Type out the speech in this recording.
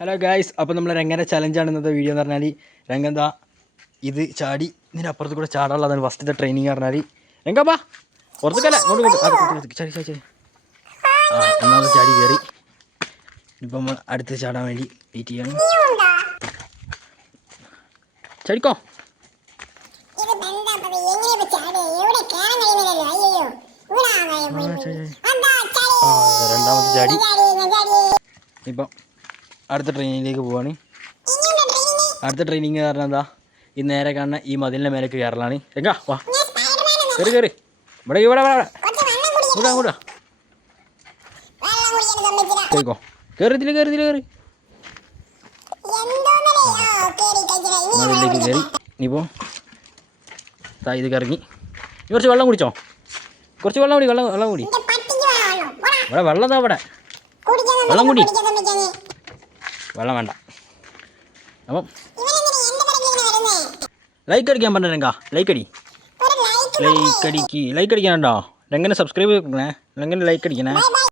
Hello guys, അപ്പോൾ നമ്മൾ രംഗൻ്റെ ചലഞ്ചാണ് ഇന്നത്തെ വീഡിയോ എന്ന് പറഞ്ഞാൽ രംഗന്താ ഇത് ചാടി ഇതിനപ്പുറത്ത് കൂടെ ചാടാനുള്ളതാണ് ഫസ്റ്റത്തെ ട്രെയിനിങ് പറഞ്ഞാൽ. രംഗപ്പാ പുറത്തേക്കല്ല ഇങ്ങോട്ട് ചാടി ചാടി ചാടി ഒന്നാമത് ചാടി കയറി. ഇപ്പം നമ്മൾ അടുത്ത് ചാടാൻ വേണ്ടി വെയിറ്റ് ചെയ്യാണ്. ചാടിക്കോ. രണ്ടാമത്തെ ചാടി. ഇപ്പം അടുത്ത ട്രെയിനിങ്ങിലേക്ക് പോവാണ്. അടുത്ത ട്രെയിനിങ് പറഞ്ഞാൽ എന്താ, ഈ നേരെ കാണുന്ന ഈ മതിലിൻ്റെ മേലേക്ക് കയറലാണ്. എങ്കാ വാ കയറി കയറി ഇവിടെ ഇവിടെ കൂടാ കൂടാ കേൾക്കോ കയറിത്തില്ല കയറിത്തില്ല കയറി മതിലേക്ക് കയറി. ഇനിയിപ്പോൾ ഇത് കറങ്ങി കുറച്ച് വെള്ളം കുടിച്ചോ, കുറച്ച് വെള്ളം കുടി വെള്ളം കുടി. ഇവിടെ വെള്ളം താ, ഇവിടെ വെള്ളം കുടി. വെള്ളം വേണ്ട. അപ്പം ലൈക്ക് അടിക്കാൻ പറഞ്ഞ രംഗ, ലൈക്ക് അടിക്കാനുണ്ടോ? രംഗനെ സബ്സ്ക്രൈബ് ചെയ്യണേ, രംഗന് ലൈക്ക് അടിക്കണേ.